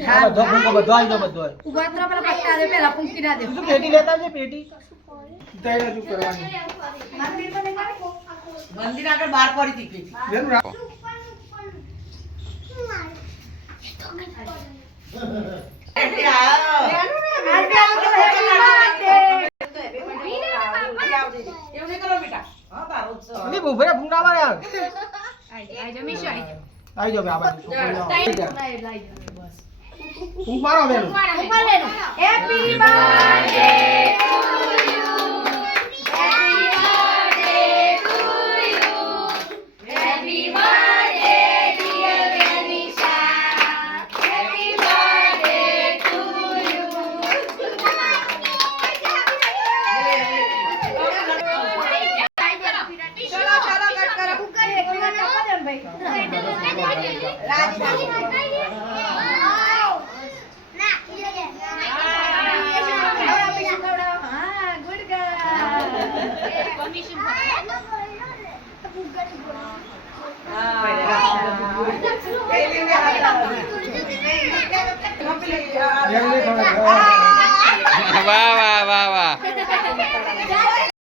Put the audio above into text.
હા બધો ફૂંકો બધો આવી ગયો બધો ઉભા તો પેલા પટ્ટા દે પેલા ફૂંકી ના દે તું પેટી લેતા આવજે પેટી તઈ રજૂ કરવાની મંદિર આગળ બહાર પડી હતી પેટી વેલું રાખ ની બુભરા ફૂંકા મારે આવ આઈ જા મિશો આઈ આવી જાવ આ બાજુ લઈ બસ ફૂંક મારો વેલું ઉપર લેનો happy birthday to you happy birthday to you happy birthday dear Vanisha happy birthday to you ચલો ચલો કટ કરો એક મિનિટ આપો દે ભાઈ રાજી વેલું